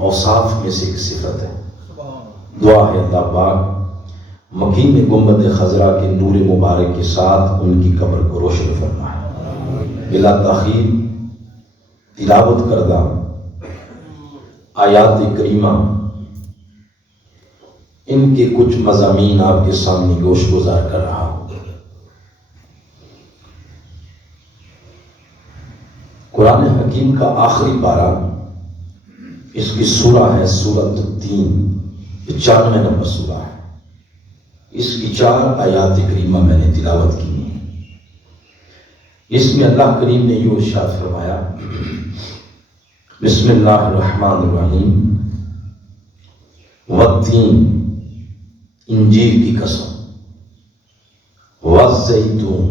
اوصاف میں سے ایک صفت ہے۔ دعا ہے اللہ پاک مکین گنبد خضرا کے نور مبارک کے ساتھ ان کی قبر کو روشن فرمائے۔ بلا تاخیر تلاوت کردہ آیات کریمہ ان کے کچھ مضامین آپ کے سامنے گوش گزار کر رہا ہوں۔ قرآن حکیم کا آخری پارہ، اس کی سورہ ہے سورۃ التین، 95 نمبر سورہ ہے۔ اس کی 4 آیات کریمہ میں نے تلاوت کی۔ اس میں اللہ کریم نے یوں ارشاد فرمایا، بسم اللہ الرحمن الرحیم، والتین، انجیر کی قسم، والزیتون،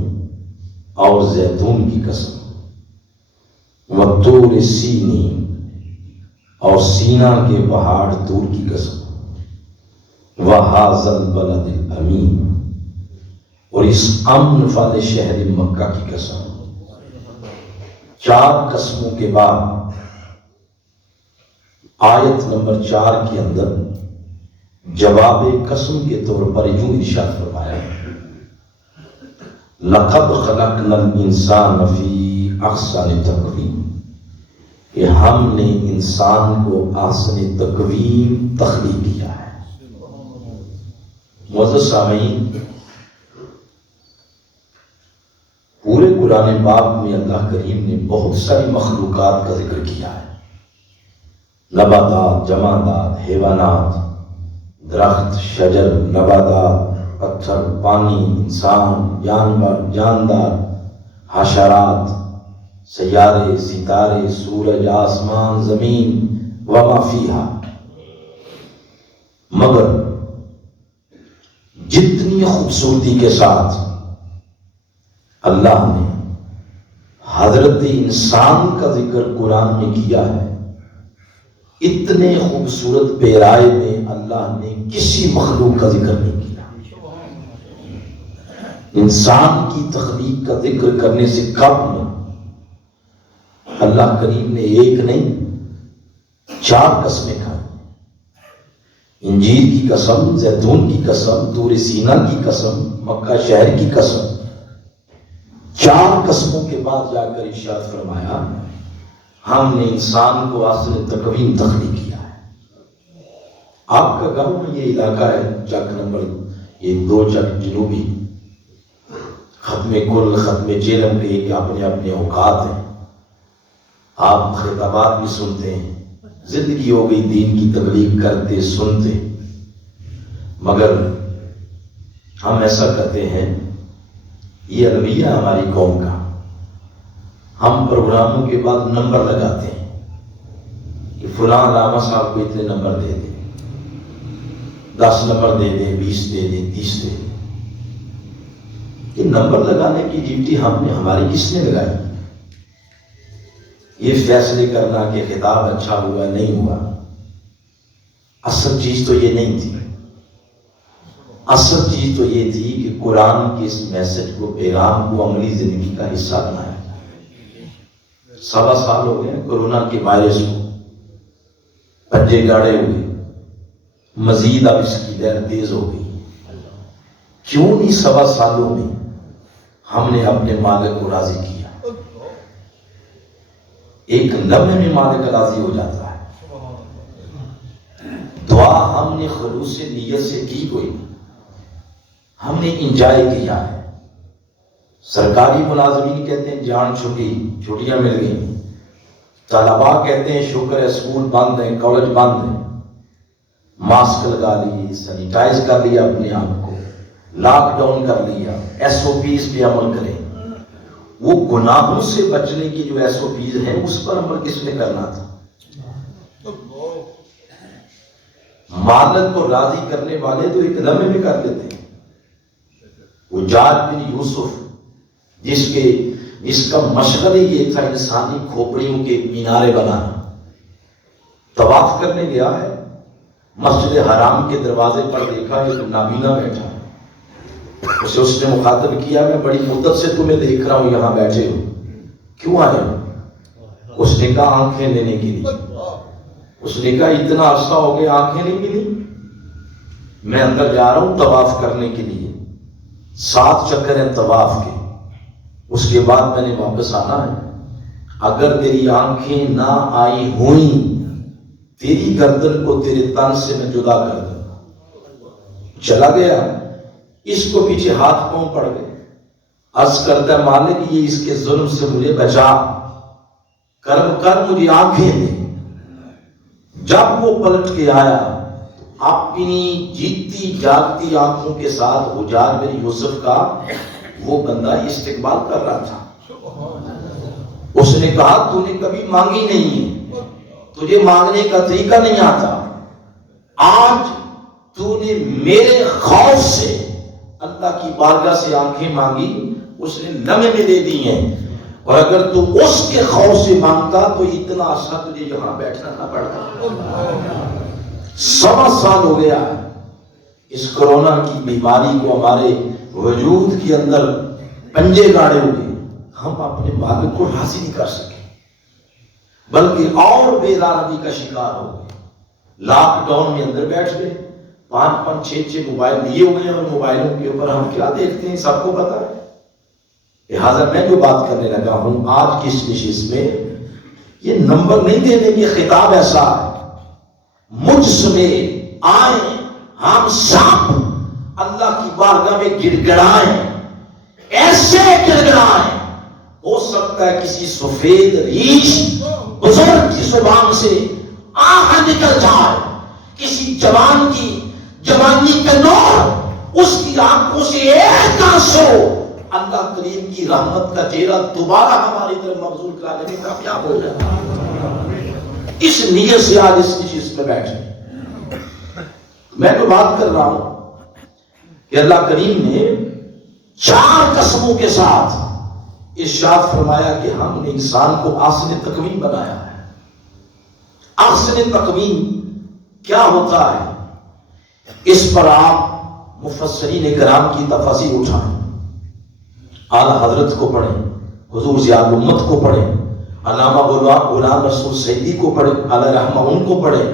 اور زیتون کی قسم، والطور سینین، اور سینا کے پہاڑ طور کی قسم، وَهَذَا الْبَلَدِ الْأَمِينِ، اور اس امن والے شہر مکہ کی قسم۔ 4 قسموں کے بعد آیت نمبر 4 کے اندر جواب قسم کے طور پر یوں ارشاد فرمایا، لَقَدْ خَلَقْنَا الْإِنسَانَ فِي أَحْسَنِ تَقْوِيمٍ، کہ ہم نے انسان کو احسن تقویم تخلیق کیا ہے۔ معزز سامعین، پورے قرآن پاک میں اللہ کریم نے بہت ساری مخلوقات کا ذکر کیا ہے، نباتات، جمادات، حیوانات، درخت، شجر، نباتات، پتھر، پانی، انسان، جانور، جاندار، حشرات، سیارے، ستارے، سورج، آسمان، زمین، وما فیہا۔ مگر جتنی خوبصورتی کے ساتھ اللہ نے حضرت انسان کا ذکر قرآن میں کیا ہے، اتنے خوبصورت پیرائے میں اللہ نے کسی مخلوق کا ذکر نہیں کیا۔ انسان کی تخلیق کا ذکر کرنے سے قبل اللہ کریم نے ایک نہیں 4 قسمیں کھائی، انجیر کی قسم، زیتون کی قسم، طور سینا کی قسم، مکہ شہر کی قسم۔ 4 قسموں کے بعد جا کر ارشاد فرمایا، ہم نے انسان کو احسن تقویم تخلیق کیا ہے۔ آپ کا گاؤں میں یہ علاقہ ہے چک نمبر یہ 2 چک جنوبی، ختم کل، ختم جیلم کے ایک اپنے اپنے اوقات ہیں۔ آپ خطابات بھی سنتے ہیں، زندگی ہو گئی دین کی تبلیغ کرتے سنتے، مگر ہم ایسا کرتے ہیں، یہ رویہ ہماری قوم کا، ہم پروگراموں کے بعد نمبر لگاتے ہیں کہ فلاں علامہ صاحب کو اتنے نمبر دے دیں، 10 نمبر دے دیں، 20 دے دیں، 30 دے دیں۔ یہ نمبر لگانے کی ڈیوٹی ہماری کس نے لگائی؟ یہ فیصلے کرنا کہ خطاب اچھا ہوا نہیں ہوا، اصل چیز تو یہ نہیں تھی۔ اصل چیز تو یہ تھی کہ قرآن کے اس میسج کو، پیغام کو عملی زندگی کا حصہ بنایا۔ 1.25 سال ہو گئے کورونا کے وائرس کو، پنجے گاڑے ہوئے، مزید اب اس کی لہر تیز ہو گئی۔ کیوں نہیں 1.25 سالوں میں ہم نے اپنے مالک کو راضی کیا؟ ایک لمحے میں مالک راضی ہو جاتا ہے۔ دعا ہم نے خلوص نیت سے کی کوئی نہیں، ہم نے انجوائے کیا ہے۔ سرکاری ملازمین کہتے ہیں جان چھٹی، چھٹیاں مل گئی۔ طلباء کہتے ہیں شکر ہے اسکول بند ہیں، کالج بند ہیں، ماسک لگا لیے، سینیٹائز کر لیا اپنے آپ کو، لاک ڈاؤن کر لیا، SOPs پہ عمل کریں۔ وہ گناہوں سے بچنے کی جو SOPs ہیں اس پر عمل کس نے کرنا تھا؟ مالک کو راضی کرنے والے تو ایک لمحے میں کر دیتے ہیں۔ حجاج بن یوسف جس کا مشغلہ یہ تھا انسانی کھوپڑیوں کے مینارے بنانا، طواف کرنے گیا ہے، مسجد حرام کے دروازے پر دیکھا ایک نابینا بیٹھا ہے، اس نے مخاطب کیا، میں بڑی مدت سے تمہیں دیکھ رہا ہوں یہاں بیٹھے ہو، کیوں آئے ہو؟ اس نے کہا آنکھیں لینے کے لیے۔ اس نے کہا اتنا عرصہ ہو گیا آنکھیں نہیں ملی، میں اندر جا رہا ہوں طواف کرنے کے لیے، 7 چکر ہیں طواف کے، اس کے بعد میں نے واپس آنا ہے، اگر تیری آنکھیں نہ آئی ہوئیں تیری گردن کو تیرے تن سے میں جدا کر دوں گا۔ چلا گیا، اس کو پیچھے ہاتھ پاؤں پڑ گئے، عرض کرتا ہے مالک یہ اس کے ظلم سے مجھے بچا، کرم کر مجھے آنکھیں دے۔ جب وہ پلٹ کے آیا اپنی جیتی جاگتی آنکھوں کے ساتھ حجار بن یوسف کا وہ بندہ استقبال کر رہا تھا۔ اس نے کہا تو نے کبھی مانگی نہیں ہے، تجھے مانگنے کا طریقہ نہیں آتا، آج تو نے میرے خوف سے اللہ کی بارگاہ سے آنکھیں مانگی، اس نے لمحے میں دے دی ہیں، اور اگر تو اس کے خوف سے مانگتا تو اتنا عرصہ تجھے یہاں بیٹھنا نہ پڑتا۔ 1.25 سال ہو گیا اس کرونا کی بیماری کو ہمارے وجود کے اندر پنجے گاڑے ہوئے، ہم اپنے مالک کو راضی نہیں کر سکے، بلکہ اور بے راضی کا شکار ہو گئے۔ لاک ڈاؤن میں اندر بیٹھ گئے، 5 6 موبائل لیے ہوئے ہیں، اور موبائلوں کے اوپر ہم کیا دیکھتے ہیں سب کو پتا ہے۔ لہٰذا میں جو بات کرنے لگا ہوں آج کی اس نشست میں، یہ نمبر نہیں دینے کی خطاب ایسا ہے، مجھ سمیت آئیں ہم سب اللہ کی بارگاہ میں گڑ گڑائیں، ایسے گڑ گڑائیں، ہو سکتا ہے کسی سفید ریش بزرگ کی زبان سے آہ نکل جائے، کسی جوان کی جوانی کا نور اس کی آنکھوں سے ایک آنسو اللہ کریم کی رحمت کا چہرہ دوبارہ ہماری طرف مبذول کرانے میں کامیاب ہو جائے۔ اس نیت سے آج اس نشست میں بیٹھے میں تو بات کر رہا ہوں کہ اللہ کریم نے 4 قسموں کے ساتھ ارشاد فرمایا کہ ہم نے انسان کو احسن تقویم بنایا ہے۔ احسن تقویم کیا ہوتا ہے، اس پر آپ مفسرین کرام کی تفاسیر اٹھائیں، اعلیٰ حضرت کو پڑھیں، حضور ضیاء الامت کو پڑھیں، علامہ غلام رسول سیدی کو پڑھیں، علیہ رحمہ ان کو پڑھیں،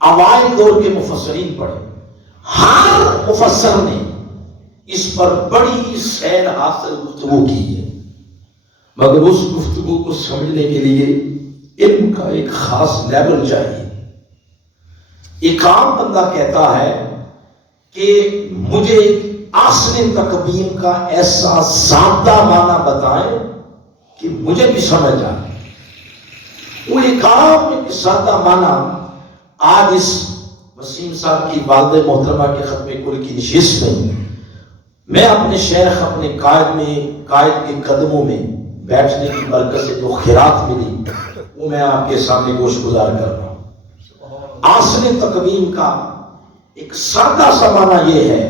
اوائل دور کے مفسرین پڑھیں، ہر مفسر نے اس پر بڑی سیر حاصل گفتگو کی ہے، مگر اس گفتگو کو سمجھنے کے لیے علم کا ایک خاص لیول چاہیے۔ ایک عام بندہ کہتا ہے کہ مجھے احسن تقویم کا ایسا سادہ معنی بتائیں کہ مجھے بھی سمجھ آئے۔ وہ ایک عام سادہ معنی آج اس وسیم صاحب کی والد محترمہ کے ختم کل کی نشست میں اپنے شیخ اپنے قائد کے قدموں میں بیٹھنے کی برکت سے جو خیرات ملی وہ میں آپ کے سامنے گوش گزار کر رہا ہوں۔ احسن تقویم کا ایک سادہ سا معنی یہ ہے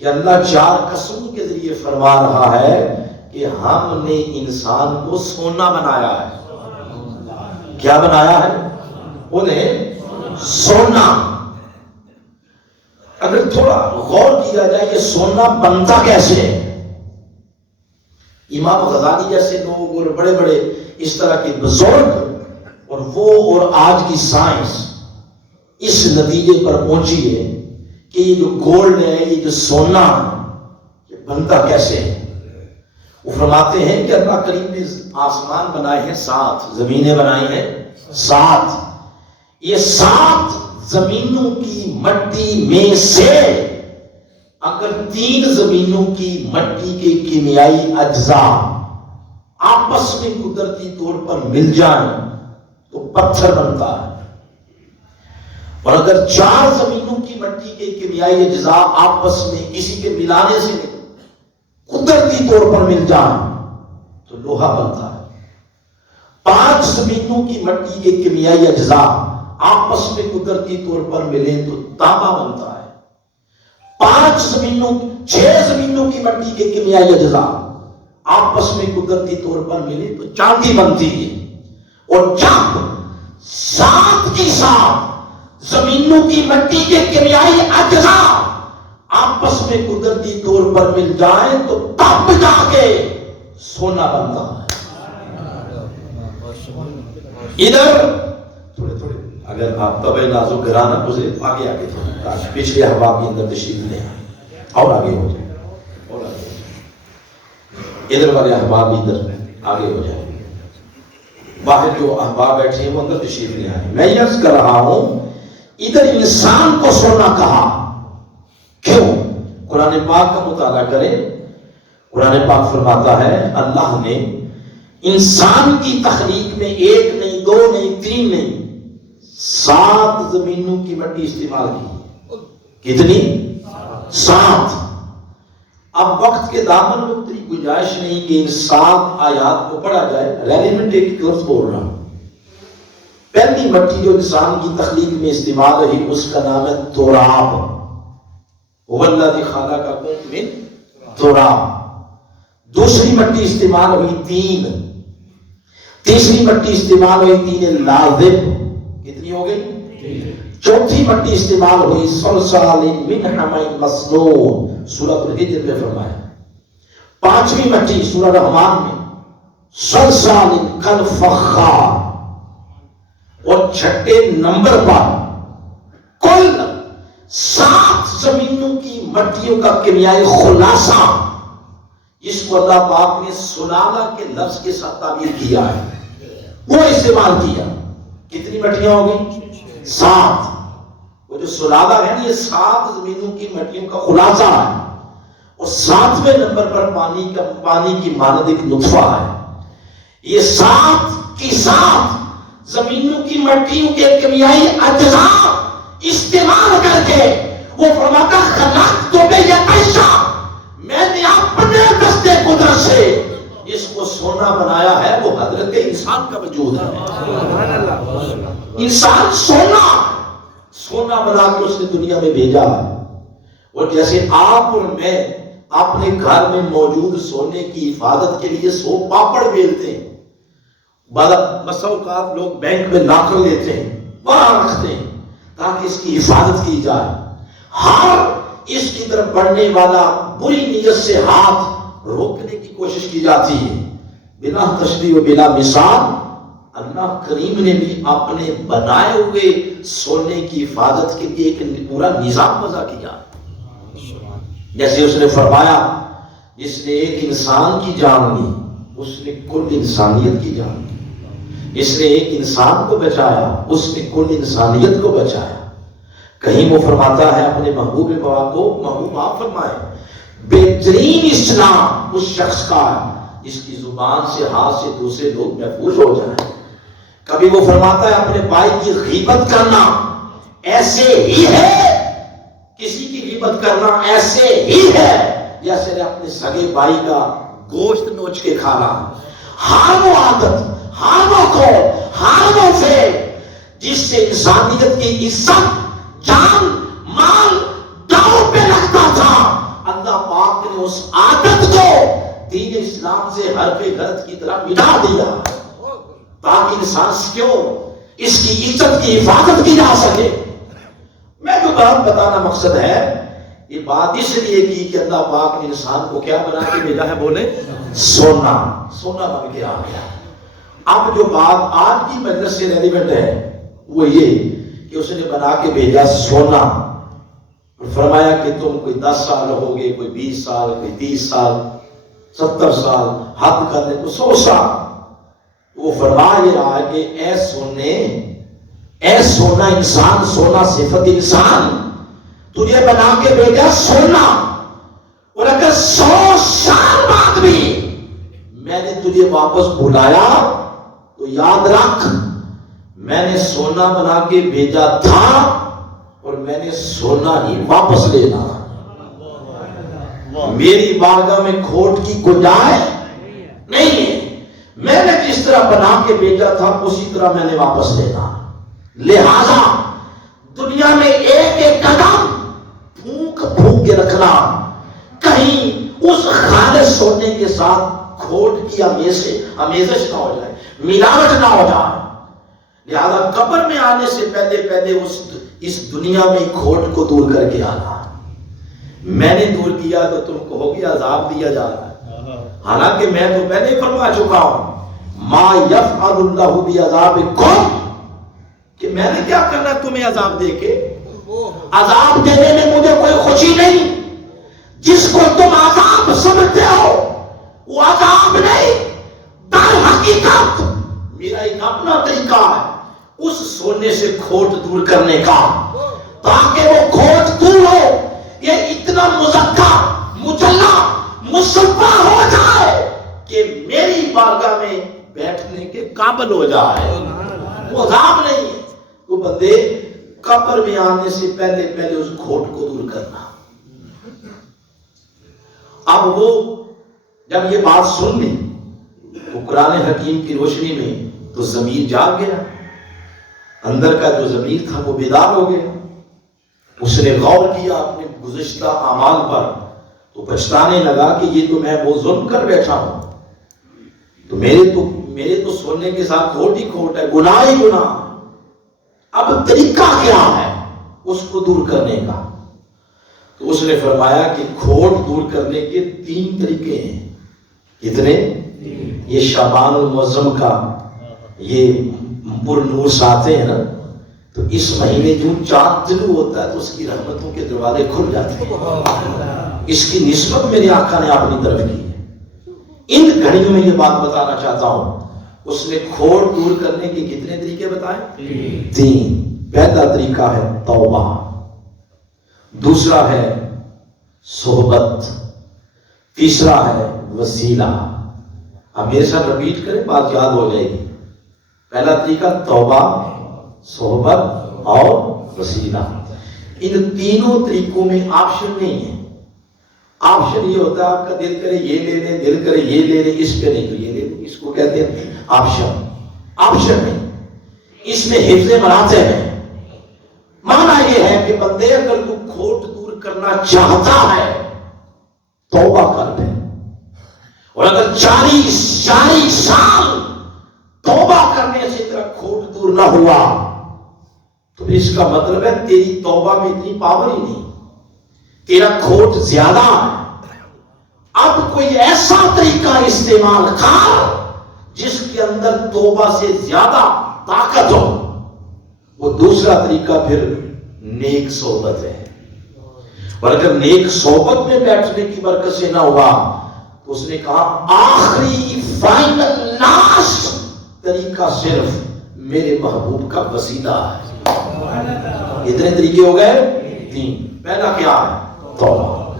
کہ اللہ 4 قسموں کے ذریعے فرما رہا ہے کہ ہم نے انسان کو سونا بنایا ہے۔ کیا بنایا ہے؟ انہیں سونا۔ اگر تھوڑا غور کیا جائے یہ سونا بنتا کیسے ہے، امام غزالی جیسے لوگ اور بڑے بڑے اس طرح کے بزرگ اور وہ اور آج کی سائنس اس نتیجے پر پہنچی ہے کہ یہ جو گولڈ ہے، یہ جو سونا یہ بنتا کیسے ہے۔ وہ فرماتے ہیں کہ اللہ کریم نے آسمان بنائے ہیں 7، زمینیں بنائی ہیں 7، یہ 7 زمینوں کی مٹی میں سے اگر 3 زمینوں کی مٹی کے کیمیائی اجزاء آپس میں قدرتی طور پر مل جائیں تو پتھر بنتا ہے، اور اگر 4 زمینوں کی مٹی کے کیمیائی اجزاء آپس میں کسی کے ملانے سے قدرتی طور پر مل جائیں تو لوہا بنتا ہے، 5 زمینوں کی مٹی کے کیمیائی اجزاء آپس میں قدرتی طور پر ملیں تو تانبا بنتا ہے، 6 زمینوں کی مٹی کے کیمیائی اجزاء آپس میں قدرتی طور پر ملے تو چاندی بنتی ہے، اور جب 7 کی 7 زمینوں کی مٹی کے کیمیائی اجزاء آپس میں قدرتی طور پر مل جائیں تو تب جا کے سونا بنتا ہے۔ ادھر تھوڑے اگر آپ طبع نازک گرانا گزرے تو آگے آگے تھوڑا پچھلے احباب کے اندر تشریف لے آئیں اور آگے ہو جائے اور آگے ہو جائے، ادھر والے احباب ادھر آگے ہو جائیں، باہر جو احباب بیٹھے ہیں وہ اندر تشریف لے آئیں۔ میں یہ عرض کر رہا ہوں ادھر انسان کو سونا کہا، کیوں؟ قرآن پاک کا مطالعہ کریں، قرآن پاک فرماتا ہے اللہ نے انسان کی تخلیق میں 1 نہیں 2 نہیں 3 نہیں 7 زمینوں کی مٹی استعمال کی۔ کتنی؟ 7۔ اب وقت کے دامن میں اتنی گنجائش نہیں کہ ان 7 آیات کو پڑھا جائے، ریلیونٹ ایک لفظ بول رہا ہوں۔ پہلی مٹی جو انسان کی تخلیق میں استعمال رہی اس کا نام ہے تراب، والذی خلقکم من تراب۔ دوسری مٹی استعمال ہوئی تین، تیسری مٹی استعمال ہوئی تین لازم، کتنی ہو گئی؟ چوتھی مٹی استعمال ہوئی صلصال من حمأ مسنون، سورۃ الحجر میں فرمایا۔ پانچویں مٹی سورۃ رحمان میں صلصال کالفخار، اور چھٹے نمبر پر کل 7 زمینوں کی مٹیوں کا کیمیائی خلاصہ جس کو اللہ پاک نے سلالہ کے لفظ کے ساتھ تعبیر کیا ہے وہ استعمال کیا۔ کتنی مٹیاں ہو گئی؟ 7۔ وہ جو سلالہ ہے نا یہ 7 زمینوں کی مٹیوں کا خلاصہ ہے، اور 7ویں نمبر پر پانی کی مانند ایک نطفہ ہے۔ یہ 7 کی 7 زمینوں کی مٹیوں کے کیمیائی اجزاء استعمال کر کے وہ فرماتا خلقت بیدیا، میں نے اپنے دستے قدرت سے جس کو سونا بنایا ہے وہ حضرت انسان کا وجود ہے۔ انسان سونا بنا کے اس نے دنیا میں بھیجا ہے، اور جیسے آپ اور میں اپنے گھر میں موجود سونے کی حفاظت کے لیے سو پاپڑ بیلتے ہیں، بسا اوقات لوگ بینک میں لا کر لیتے ہیں، وہاں رکھتے ہیں تاکہ اس کی حفاظت کی جائے، ہر اس کی طرف بڑھنے والا بری نیت سے ہاتھ روکنے کی کوشش کی جاتی ہے۔ بلا تشبیہ و بلا مثال اللہ کریم نے بھی اپنے بنائے ہوئے سونے کی حفاظت کے لیے ایک پورا نظام وضع کیا، جیسے اس نے فرمایا جس نے ایک انسان کی جان لی اس نے کل انسانیت کی جان لی، جس نے ایک انسان کو بچایا اس نے کل انسانیت کو بچایا۔ کہیں وہ فرماتا ہے اپنے محبوب پاک کو، محبوب آپ فرمائے بہترین اسلام اس شخص کا ہے جس کی زبان سے ہاتھ سے دوسرے لوگ محفوظ ہو جائیں۔ کبھی وہ فرماتا ہے اپنے بھائی کی غیبت کرنا ایسے ہی ہے، کسی کی غیبت کرنا ایسے ہی ہے جیسے اپنے سگے بھائی کا گوشت نوچ کے کھانا۔ ہر وہ عادت، ہر وہ قول، ہر وہ فعل جس سے انسانیت کی عزت، جان، مال داؤ پہ لگتا تھا، اللہ پاک نے اس عادت کو دین اسلام سے حرف غلط کی طرح مٹا دیا تاکہ انسان کیوں اس کی عزت کی حفاظت کی جا سکے۔ میں جو بات بتانا مقصد ہے، یہ بات اس لیے کی کہ اللہ پاک نے انسان کو کیا بنا کے بھیجا ہے؟ بولے سونا بن کے آ گیا۔ اب جو بات آج کی مجلس سے ریلیونٹ ہے وہ یہ کہ اس نے بنا کے بھیجا سونا، فرمایا کہ تم کوئی 10 سال ہوگے، کوئی 20 سال، کوئی 30 سال، 70 سال، حد کر لے تو 100 سال۔ وہ فرما یہ رہا ہے کہ اے سونا انسان، سونا صفت انسان، تجھے بنا کے بھیجا سونا، اور اگر 100 سال بعد بھی میں نے تجھے واپس بلایا تو یاد رکھ میں نے سونا بنا کے بھیجا تھا اور میں نے سونا ہی واپس لینا۔ میری بارگاہ میں کھوٹ کی گنجائش نہیں ہے، میں نے جس طرح بنا کے بھیجا تھا اسی طرح میں نے واپس لینا۔ لہذا دنیا میں ایک قدم پھونک کے رکھنا، کہیں اس خالص سونے کے ساتھ کھوٹ کی آمیزش نہ ہو جائے، ملاوٹ نہ ہو جائے۔ لہذا قبر میں آنے سے پہلے اس دنیا میں کھوٹ کو دور کر کے آنا۔ میں نے دور کیا تو تم کو ہوگی عذاب دیا جا رہا ہے، حالانکہ میں تو پہلے ہی فرما چکا ہوں ما یفعل اللہ بعذابکم، کہ میں نے کیا کرنا تمہیں عذاب دے کے؟ عذاب دینے میں مجھے کوئی خوشی نہیں. جس کو تم عذاب سمجھتے ہو وہ عذاب نہیں، در حقیقت میرا ایک اپنا طریقہ ہے اس سونے سے کھوٹ دور کرنے کا، تاکہ وہ کھوٹ دور ہو، یہ اتنا مزکا مجلہ مصفا ہو جائے کہ میری بارگاہ میں بیٹھنے کے قابل ہو جائے. وہ عذاب نہیں ہے. وہ بندے قبر میں آنے سے پہلے اس کھوٹ کو دور کرنا. اب وہ جب یہ بات سن لی وہ قرآن حکیم کی روشنی میں تو ضمیر جاگ گیا، اندر کا جو ضمیر تھا وہ بیدار ہو گیا. اس نے غور کیا اپنے گزشتہ اعمال پر تو پچھتانے لگا کہ یہ تو میں وہ ظلم کر بیٹھا ہوں، تو میرے تو سونے کے ساتھ کھوٹ ہی کھوٹ ہے، گناہ ہی گناہ. اب طریقہ کیا ہے اس کو دور کرنے کا؟ تو اس نے فرمایا کہ کھوٹ دور کرنے کے 3 طریقے ہیں. کتنے؟ یہ شعبان المعظم کا یہ پر نور ساتھ ہیں نا، تو اس مہینے جو چاند طلوع ہوتا ہے تو اس کی رحمتوں کے دروازے کھل جاتے ہیں. اس کی نسبت میرے آقا نے اپنی طرف کی ہے. ان گھڑیوں میں یہ بات بتانا چاہتا ہوں، اس نے کھوٹ دور کرنے کے کتنے طریقے بتائے؟ 3. پہلا طریقہ ہے توبہ، دوسرا ہے صحبت، تیسرا ہے وسیلہ. اب میرے ساتھ رپیٹ کریں، بات یاد ہو جائے گی. پہلا طریقہ توبہ، صحبت اور وسیلہ. ان تینوں طریقوں میں آپشن نہیں ہے. آپشن یہ ہوتا ہے آپ کا دل کرے یہ لے لیں، دل کرے یہ لے لیں، اس پہ نہیں تو یہ لے لیں. اس کو کہتے ہیں آپشن. آپشن نہیں، اس میں حفظ مراتب ہے. معنی یہ ہے کہ بندے اگر تو کھوٹ دور کرنا چاہتا ہے توبہ کر دے، اور اگر 40 سال توبہ کرنے سے تیرا کھوٹ دور نہ ہوا تو اس کا مطلب ہے تیری توبہ میں اتنی پاور ہی نہیں، تیرا کھوٹ زیادہ ہے. اب کوئی ایسا طریقہ استعمال کر جس کے اندر توبہ سے زیادہ طاقت ہو. وہ دوسرا طریقہ پھر نیک صحبت ہے. اور اگر نیک صحبت میں بیٹھنے کی برکت سے نہ ہوا تو اس نے کہا آخری فائنل لاسٹ طریقہ صرف میرے محبوب کا وسیلہ ہے. اتنے طریقے ہو گئے 3. پہلا کیا ہے؟ توبہ.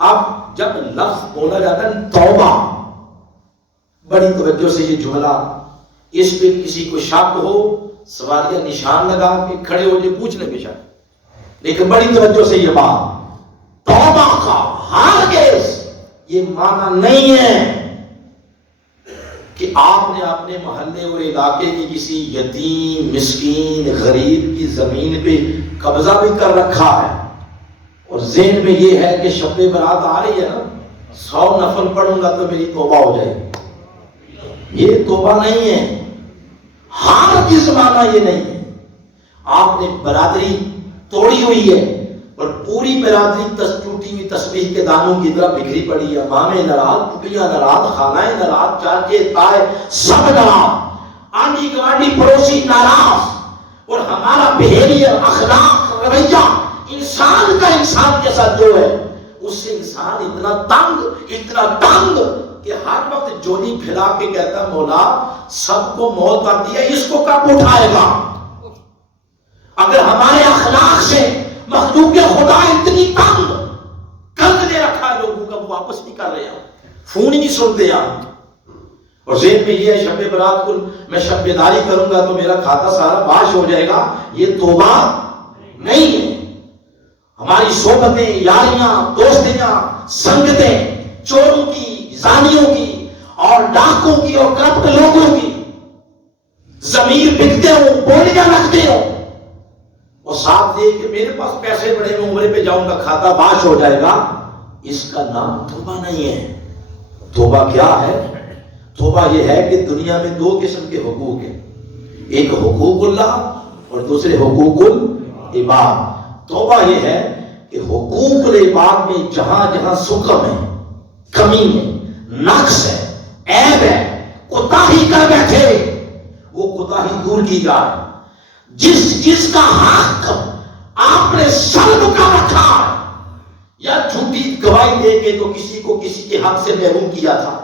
اب جب لفظ بولا جاتا ہے توبہ، بڑی توجہ سے یہ جملہ، اس پہ کسی کو شک ہو سوالیہ نشان لگا کے کھڑے ہو جائے پوچھنے کے شک، لیکن بڑی توجہ سے یہ بات، توبہ کا ہرگز یہ معنی نہیں ہے کہ آپ نے اپنے محلے اور علاقے کی کسی یتیم مسکین غریب کی زمین پہ قبضہ بھی کر رکھا ہے اور ذہن میں یہ ہے کہ شب برات آ رہی ہے نا 100 نفل پڑھوں گا تو میری توبہ ہو جائے گی. یہ توبہ نہیں ہے. ہرگز معنی یہ نہیں ہے. آپ نے برادری توڑی ہوئی ہے اور پوری برادری ٹوٹی ہوئی تسبیح کے دانوں کی طرح بکھری پڑی ہے. مامے ناراض، پھوپھیاں ناراض، خالائیں ناراض، چاچے تائے سب ناراض، آنٹی گوانٹی پڑوسی ناراض، اور ہمارا بہیویئر اخلاق رویہ انسان کا انسان کے ساتھ جو ہے اس سے انسان اتنا تنگ کہ ہر وقت جولی پھیلا کے کہتا مولا سب کو موت آتی ہے، اس کو کب اٹھائے گا؟ اگر ہمارے اخلاق سے مخلوق خدا اتنی تنگ قرض دے رکھا ہے لوگوں کا، وہ واپس نہیں کر رہے ہیں، فون ہی نہیں سنتے ہیں. اور ذہن میں یہ ہے شب برات کو میں شب بیداری کروں گا تو میرا کھاتا سارا باش ہو جائے گا. یہ توبہ نہیں ہے. ہماری صحبتیں، یاریاں، دوستیاں، سنگتیں چوروں کی، زانیوں کی اور ڈاکوں کی اور کرپٹ لوگوں کی، ضمیر بکتے ہو، بولیاں رکھتے ہو اور ساتھ یہ کہ میرے پاس پیسے بڑے میں عمرے پہ جاؤں گا کھاتا باش ہو جائے گا، اس کا نام توبہ نہیں ہے. توبہ کیا ہے؟ توبہ یہ ہے کہ دنیا میں 2 قسم کے حقوق ہیں، ایک حقوق اللہ اور دوسرے حقوق العباد. توبہ یہ ہے کہ حقوق العباد میں جہاں جہاں سقم ہے، کمی ہے، نقص ہے، عیب ہے، کوتاہی کر بیٹھے وہ کوتاہی دور کی جائے. جس کا حق آپ نے سلب کر رکھا یا جھوٹی گواہی دے کے تو کسی کو کسی کے حق سے محروم کیا تھا،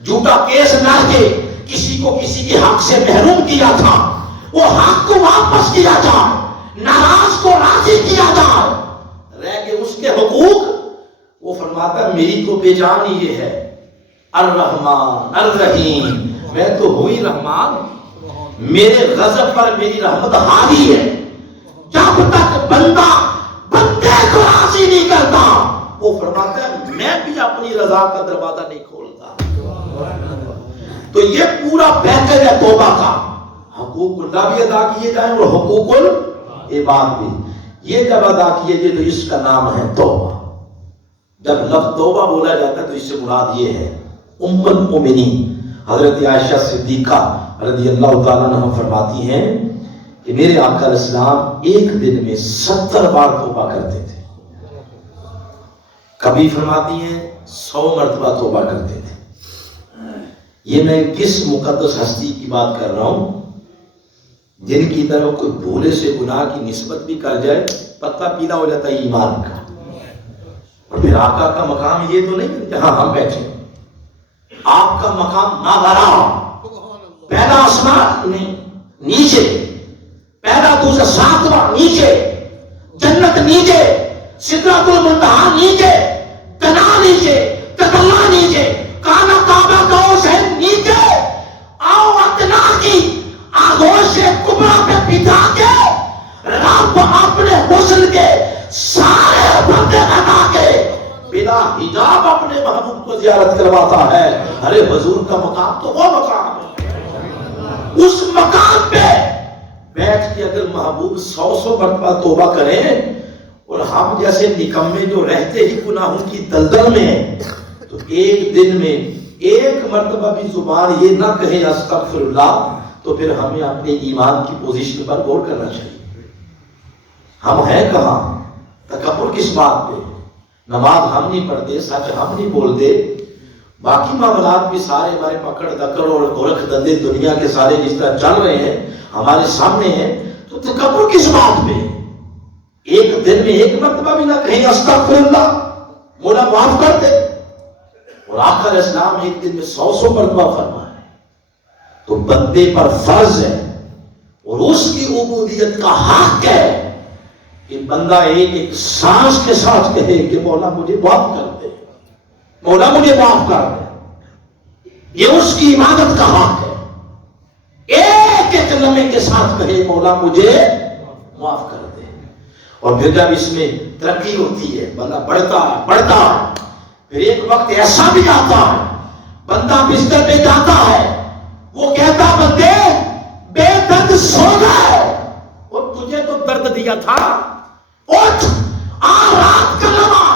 جھوٹا کیس نہ کے کسی کو کسی کے حق سے محروم کیا تھا، وہ حق کو واپس کیا جائے، ناراض کو راضی کیا جائے، رہ کے اس کے حقوق وہ فرماتا میری تو پہچان یہ ہے الرحمن الرحیم، میں تو ہوئی رحمان، میرے غضب پر میری رحمت حاوی ہے، جب تک بندہ بندے کو راضی نہیں کرتا وہ فرماتا ہے میں بھی اپنی رضا کا دروازہ نہیں کھولتا۔ تو یہ پورا پیکج ہے توبہ کا، حقوق اللہ بھی ادا کیے جائیں اور حقوق العباد بھی، یہ جب ادا کیے جائے تو اس کا نام ہے توبہ۔ جب لفظ توبہ بولا جاتا ہے تو اس سے مراد یہ ہے ام المؤمنین حضرت عائشہ صدیقہ رضی اللہ تعالیٰ عنہ فرماتی ہیں کہ میرے آقا علیہ السلام ایک دن میں 70 بار توبہ کرتے تھے، کبھی فرماتی ہیں 100 مرتبہ توبہ کرتے تھے۔ یہ میں کس مقدس ہستی کی بات کر رہا ہوں جن کی طرف کوئی بھولے سے گناہ کی نسبت بھی کر جائے پتہ پیلا ہو جاتا ہے ایمان کا، اور پھر آقا کا مقام یہ تو نہیں جہاں ہم بیٹھے، آپ کا مقام ناغرا، پہلا آسمان نیچے، پہلا دوسرا ساتواں نیچے، جنت نیچے، سدرۃ المنتہا نیچے، تنا نیچے، تطلع نیچے، کانا کعبہ قوسین نیچے، آؤ اتنا کی آغوش کبریٰ پہ بٹھا کے رب اپنے حسن کے سارے پردے ہٹا کے بلا حجاب اپنے محبوب کو زیارت کرواتا ہے۔ ارے حضور کا مقام تو وہ مقام ہے، اس مقام پہ بیٹھ کے اگر محبوب 100 مرتبہ توبہ کریں اور ہم جیسے نکمے جو رہتے ہی گناہوں کی دلدل میں ہیں تو ایک دن میں ایک مرتبہ بھی زبان یہ نہ کہیں استغفر اللہ، تو پھر ہمیں اپنے ایمان کی پوزیشن پر غور کرنا چاہیے۔ ہم ہیں کہاں؟ تکبر کس بات پہ؟ نماز ہم نہیں پڑھتے، سچ ہم نہیں بولتے، باقی معاملات بھی سارے ہمارے پکڑ دکڑ اور گورکھ دندے دنیا کے سارے جس طرح چل رہے ہیں ہمارے سامنے ہیں، تو تکبر کس بات پہ؟ ایک دن میں ایک مرتبہ بھی نہ کہیں استغفر اللہ، مولا معاف کر دے، اور آقا علیہ السلام ایک دن میں 100 مرتبہ فرمائے، تو بندے پر فرض ہے اور اس کی عبودیت کا حق ہے کہ بندہ ایک سانس کے ساتھ کہے کہ مولا مجھے معاف کر دے، مولا مجھے معاف کر دے، یہ اس کی عبادت کا حق ہے۔ ایک لمحے کے ساتھ کہے مولا مجھے معاف کر دے، اور پھر جب اس میں ترقی ہوتی ہے بندہ بڑھتا پھر ایک وقت ایسا بھی آتا ہے بندہ بستر پہ جاتا ہے، وہ کہتا بندے بے درد سو گئے، اور تجھے تو درد دیا تھا، اٹھ آ، رات کا لمحہ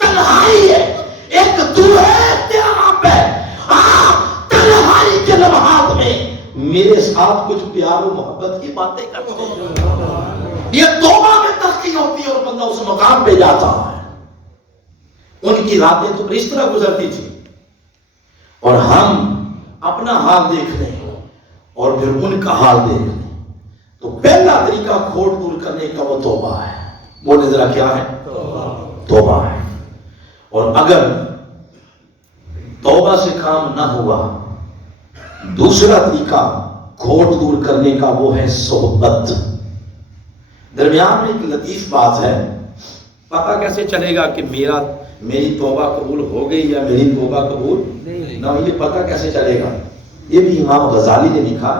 تنہائی ہے، ایک تو ہے تیرا رب ہے، آ تنہائی کے لمحات میں میرے ساتھ کچھ پیار و محبت کی باتیں کرتے ہیں۔ یہ توبہ میں ترقی ہوتی ہے اور بندہ اس مقام پہ جاتا ہے۔ ان کی راتیں تو اس طرح گزرتی تھی، اور ہم اپنا حال دیکھ رہے ہیں اور پھر ان کا حال دیکھ رہے ہیں، تو پہلا طریقہ کھوٹ دور کرنے کا وہ توبہ ہے۔ بولے ذرا کیا ہے؟ توبہ ہے۔ اور اگر توبہ سے کام نہ ہوا، دوسرا طریقہ کھوٹ دور کرنے کا وہ ہے صحبت۔ درمیان میں ایک لطیف بات ہے، پتہ کیسے چلے گا کہ میری توبہ قبول ہو گئی یا میری توبہ قبول نہ، یہ پتہ کیسے چلے گا؟ یہ بھی امام غزالی نے لکھا،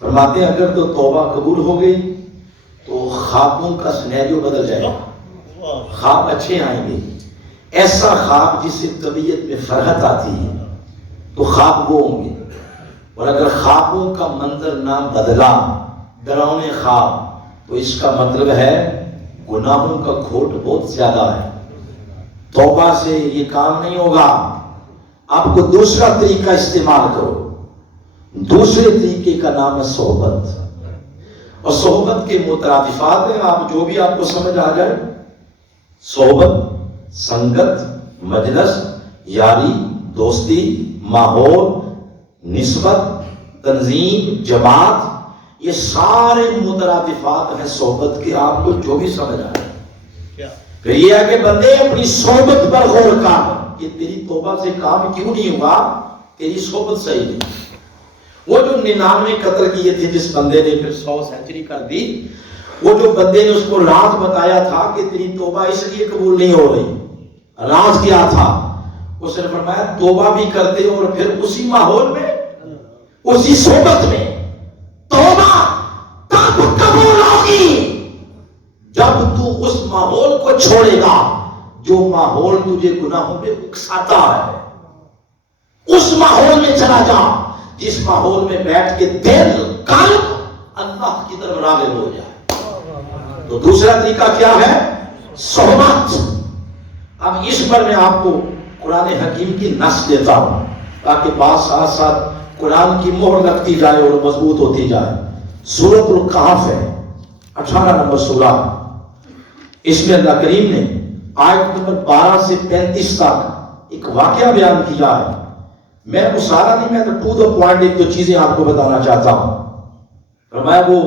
فرماتے ہیں اگر تو توبہ قبول ہو گئی تو خوابوں کا سینیریو بدل جائے گا، خواب اچھے آئیں گے، ایسا خواب جس سے طبیعت میں فرحت آتی ہے تو خواب وہ ہوں گے، اور اگر خوابوں کا منظر نام بدلا، ڈراؤنے خواب، تو اس کا مطلب ہے گناہوں کا کھوٹ بہت زیادہ ہے، توبہ سے یہ کام نہیں ہوگا، آپ کو دوسرا طریقہ استعمال کرو۔ دوسرے طریقے کا نام ہے صحبت، اور صحبت کے مترادفات ہیں، آپ جو بھی آپ کو سمجھ آ جائے، صحبت، سنگت، مجلس، یاری، دوستی، ماحول، نسبت، تنظیم، جماعت، یہ سارے مترادفات ہیں صحبت کے، آپ کو جو بھی سمجھ آئے۔ پھر یہ ہے کہ بندے اپنی صحبت پر غور کر کہ تیری توبہ سے کام کیوں نہیں ہوا، تیری صحبت صحیح نہیں۔ وہ جو 99 قتل کیے تھے جس بندے نے پھر 100 سینچری کر دی، وہ جو بندے نے اس کو راز بتایا تھا کہ تیری توبہ اس لیے قبول نہیں ہو رہی، راز کیا تھا؟ اس نے فرمایا توبہ بھی کرتے اور پھر اسی ماحول میں، اسی صحبت میں۔ توبہ تب قبول ہوگی جب تو اس ماحول کو چھوڑے گا جو ماحول تجھے گناہوں میں اکساتا ہے۔ اس ماحول میں چلا جا جس ماحول میں بیٹھ کے دل قلب اللہ کی طرف راغب ہو جائے۔ تو دوسرا طریقہ کیا ہے؟ صحبت۔ اب اس پر میں آپ کو قرآن حکیم کی نص دیتا ہوں تاکہ بات ساتھ ساتھ قرآن کی مہر لگتی جائے اور مضبوط ہوتی جائے۔ سورۃ الکہف ہے، 18 نمبر سورہ۔ اس میں اللہ کریم نے آیت نمبر 12 سے 35 تک ایک واقعہ بیان کیا ہے۔ میں وہ سارا نہیں، میں تو ٹو دا پوائنٹ ایک دو چیزیں آپ کو بتانا چاہتا ہوں۔ فرمایا وہ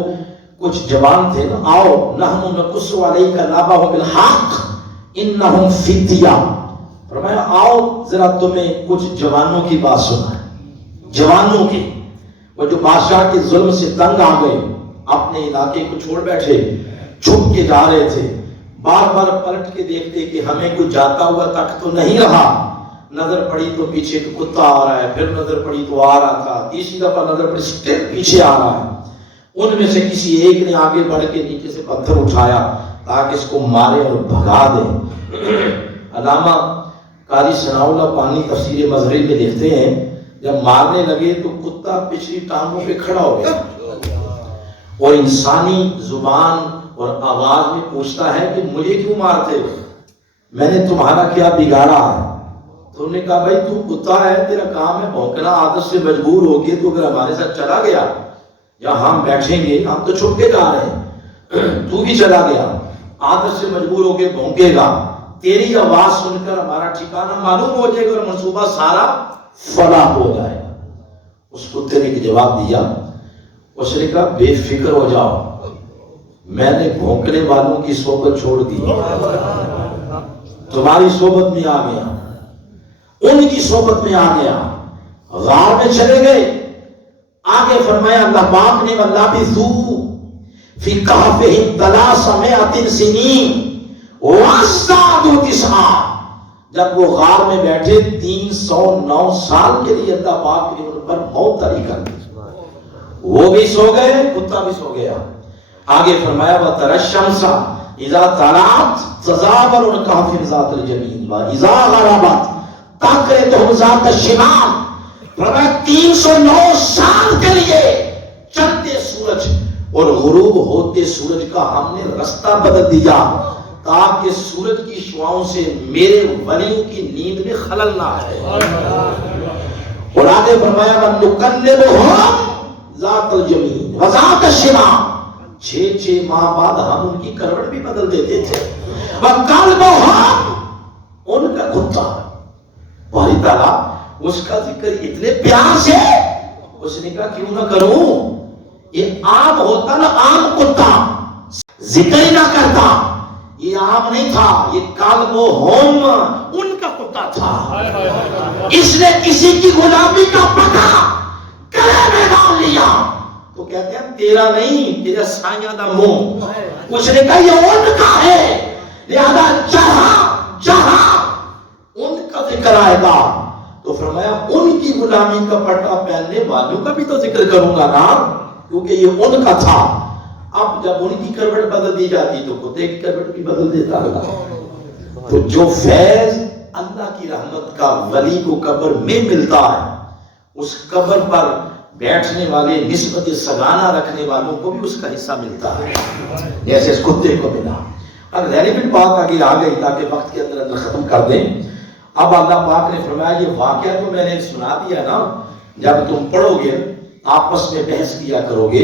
کچھ جوان تھے نا، آؤ نحن نقص علیک نبأہم بالحق انہم فتیہ۔ فرمایا آؤ ذرا تمہیں کچھ جوانوں کی بات سنائیں، جوانوں کی، وہ جو بادشاہ کے ظلم سے تنگ آ گئے، اپنے علاقے کو چھوڑ بیٹھے، چھپ کے جا رہے تھے، بار بار پلٹ کے دیکھتے کہ ہمیں کوئی جاتا ہوا تک تو نہیں رہا، نظر پڑی تو پیچھے ایک کتا آ رہا ہے، پھر نظر پڑی تو آ رہا تھا، تیسری دفعہ نظر پڑی سٹیپ پیچھے آ رہا ہے۔ ان میں سے کسی ایک نے آگے بڑھ کے نیچے سے پتھر اٹھایا تاکہ اس کو مارے اور بھگا دے۔ علامہ قاری ثناء اللہ پانی تفسیر مظہری میں لکھتے ہیں جب مارنے لگے تو کتا پچھلی ٹانگوں پہ کھڑا ہو گیا اور انسانی زبان اور آواز میں پوچھتا ہے کہ مجھے کیوں مارتے ہو، میں نے تمہارا کیا بگاڑا ہے؟ تو انہوں نے کہا بھائی تو کتا ہے، تیرا کام ہے بھونکنا، عادت سے مجبور ہو کے تو اگر ہمارے ساتھ چلا گیا یا ہم بیٹھیں گے، ہم تو چھپ کے جا رہے ہیں، تو بھی چلا گیا، عادت سے مجبور ہو کے بھونکے گا، تیری آواز سن کر ہمارا ٹھکانہ معلوم ہو جائے گا اور منصوبہ سارا فلاح ہو جائے گا۔ اس کتے نے جواب دیا، اس نے کہا بے فکر ہو جاؤ، میں نے بھونکنے والوں کی صحبت چھوڑ دی، تمہاری صحبت میں آ گیا، ان کی صحبت میں آ گیا، غار میں چلے گئے۔ آگے فرمایا اللہ پاک نے وَلَبِثُوا فِي كَهْفِهِمْ ثَلَاثَمِائَةٍ سِنِينَ وَازْدَادُوا تِسْعًا۔ جب وہ غار میں بیٹھے 309 سال کے لیے اللہ پاک نے ان پر موت طاری کر دی، وہ بھی سو گئے، کتا بھی سو گیا۔ آگے فرمایا وَتَرَى الشَّمْسَ إِذَا طَلَعَتْ تَزَاوَرُ عَنْ كَهْفِهِمْ ذَاتَ الْيَمِينِ وَإِذَا غَرَبَتْ تَقْرِضُهُمْ ذَاتَ الشِّمَالِ۔ فرمایا 309 سال کے لیے چڑھتے سورج اور غروب ہوتے سورج کا ہم نے رستہ بدل دیا تاکہ سورج کی شعاؤں سے میرے ولیوں کی نیند میں خلل نہ آئے۔ اور آگے فرمایا وَنُقَلِّبُهُمْ ذَاتَ الْيَمِينِ وَذَاتَ الشِّمَالِ، 6 ماہ بعد ہم ان کی کروٹ بھی بدل دیتے تھے۔ وَقَلْبُهُمْ، ان کا کتا، باری تعالیٰ اس کا ذکر اتنے پیار سے، اس نے کہا کیوں نہ کروں، یہ عام ہوتا نا، عام کتا ذکر ہی نہ کرتا، یہ عام نہیں تھا، یہ قلبہم ان کا کتا تھا۔ اس نے کسی کی غلامی کا پتہ گلے میں ڈال لیا تو کہتے ہیں تیرا نہیں، تیرا سائیاں دا منہ۔ اس نے کہا یہ ان کا ہے، لہذا جہاں ان کا ذکر آئے گا تو فرمایا ان کی غلامی کا پٹا پہننے والوں کا بھی تو ذکر کروں گا نا، کیونکہ یہ ان کا تھا۔ اب جب ان کی کروٹ بدل دی جاتی تو کتے کی کروٹ بھی بدل دیتا اللہ۔ تو جو فیض اللہ کی رحمت کا ولی کو قبر میں ملتا ہے، اس قبر پر بیٹھنے والے نسبت سگانہ رکھنے والوں کو بھی اس کا حصہ ملتا ہے، جیسے اس کتے کو ملا۔ اب ریلیونٹ بات آگے آ گئی تاکہ وقت کے اندر ختم کر دیں۔ اب اللہ پاک نے فرمایا یہ واقعہ تو میں نے سنا دیا نا، جب تم پڑھو گے آپس میں بحث کیا کرو گے،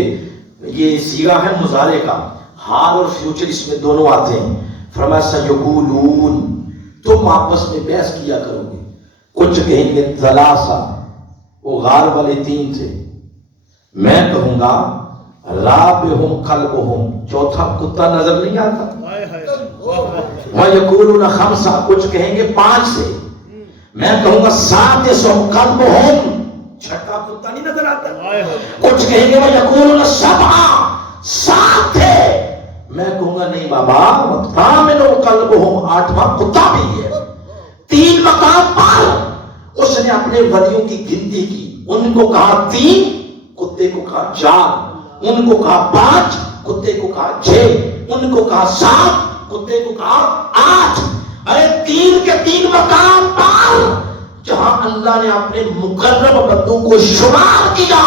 یہ صیغہ ہے مضارع کا، حال اور فیوچر اس میں دونوں آتے ہیں۔ فرمایا سیقولون، تم آپس میں بحث کیا کرو گے، کچھ کہیں گے ثلاثہ، وہ غار والے 3 تھے، میں کہوں گا رابعہم کلبہم، چوتھا کتا نظر نہیں آتا. وَيَقُولُونَ خَمْسَةٌ، کچھ کہیں گے 5 سے، میں کہوں گا سادسہم کلبہم، چھٹا کتا نہیں نظر آتا. کچھ کہیں گے وَيَقُولُونَ سَبْعَةٌ، 7 تھے، میں کہوں گا نہیں بابا وَثَامِنُهُمْ کلبہم، 8واں کتا بھی ہے. 3 مقام پر اس نے اپنے ولیوں کی گنتی کی، ان کو کہا 3، کتے کو کہا 4، ان کو کہا 5، کتے کو کہا 6، ان کو کہا 7، کتے کو کہا 8. ارے 3 کے 3 مقام پر جہاں اللہ نے اپنے مقرب بندوں کو شمار کیا،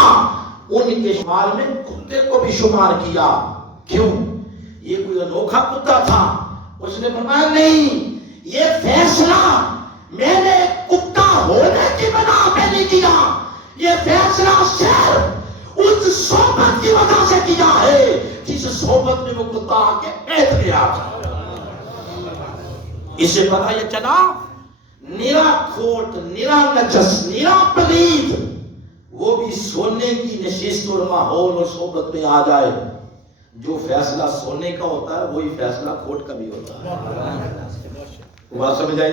ان کے شمار میں کتے کو بھی شمار کیا. کیوں؟ یہ کوئی انوکھا کتا تھا؟ اس نے فرمایا نہیں، یہ فیصلہ میں نے کتا ہونے کی بنا پہ نہیں کیا، یہ فیصلہ صرف اس صحبت کی وجہ سے کیا ہے جس صحبت میں وہ کتا آ کے بیٹھ گیا تھا. اسے پتا یہ چلا نیرا کھوٹ، نیرا نجس، نیرا پلید وہ بھی سونے کی نشست اور ماحول اور صحبت میں آ جائے. جو فیصلہ سونے کا ہوتا ہے وہی فیصلہ کھوٹ کا بھی ہوتا ہے. بات سمجھ آئی؟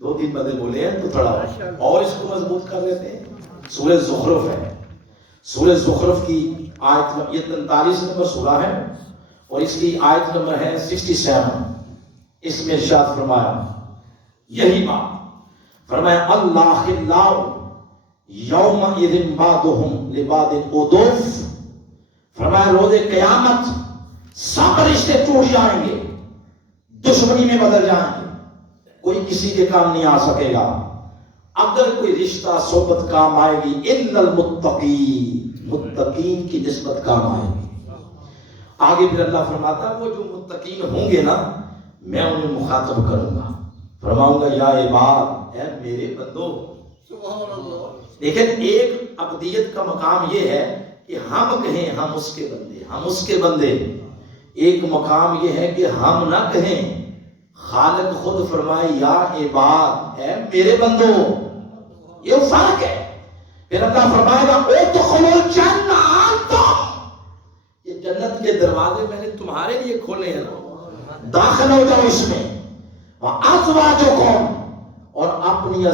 2-3 بندے بولے ہیں تو تھوڑا اور اس کو مضبوط کر لیتے ہیں. سورہ زخرف ہے، سورہ زخرف کی آیت یہ 43 نمبر سورہ ہے اور اس کی آیت نمبر ہے 67. اس میں ارشاد فرمایا یہی بات، فرمایا اللہ خلاؤ یوم اذن بعضهم لبعض عدوف، فرمایا روز قیامت سب رشتے ٹوٹ جائیں گے، دشمنی میں بدل جائیں گے، کوئی کسی کے کام نہیں آ سکے گا. اگر کوئی رشتہ صحبت کام آئے گی الا المتقین، متقین کی نسبت کام آئے گی. آگے پھر اللہ فرماتا ہے وہ جو متقین ہوں گے نا میں انہیں مخاطب کروں گا، فرماؤں گا یا عباد، اے میرے بندو. لیکن ایک عبدیت کا مقام یہ ہے کہ ہم کہیں ہم اس کے بندے، ہم اس کے بندے. ایک مقام یہ ہے کہ ہم نہ کہیں، خالق خود فرمائے یا عباد، اے میرے بندو. یہ فرق ہے. پھر اللہ فرمائے گا ادخلوا الجنہ انتم، یہ جنت کے دروازے میں نے تمہارے لیے کھولے ہیں، داخل ہو جاؤ اس میں. وازواجکم، اور اپنے